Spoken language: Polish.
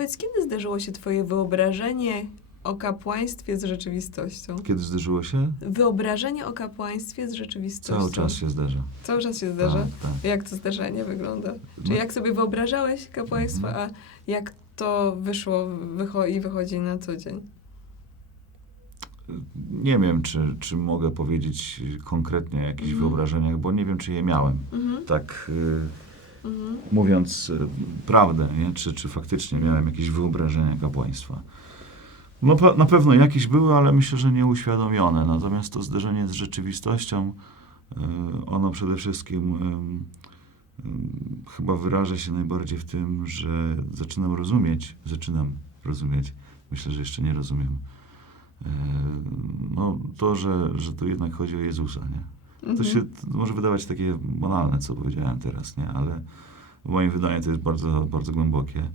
powiedz, kiedy zdarzyło się twoje wyobrażenie o kapłaństwie z rzeczywistością? Kiedy zdarzyło się? Wyobrażenie o kapłaństwie z rzeczywistością. Cały czas się zdarza. Cały czas się zdarza. Tak, tak. Jak to zdarzenie wygląda? Czy No. jak sobie wyobrażałeś kapłaństwo, Mhm. a jak to wyszło wycho- i wychodzi na co dzień? Nie wiem, czy, czy mogę powiedzieć konkretnie o jakichś Mhm. wyobrażeniach, bo nie wiem, czy je miałem. Mhm. Tak y, Mhm. mówiąc y, prawdę, nie? Czy, czy faktycznie miałem jakieś wyobrażenia kapłaństwa. No, na pewno jakieś były, ale myślę, że nieuświadomione. Natomiast to zderzenie z rzeczywistością, y, ono przede wszystkim y, chyba wyraża się najbardziej w tym, że zaczynam rozumieć, zaczynam rozumieć, myślę, że jeszcze nie rozumiem, no to, że, że tu jednak chodzi o Jezusa, nie? To Mhm. się to może wydawać takie banalne, co powiedziałem teraz, nie? Ale w moim wydaniu to jest bardzo, bardzo głębokie.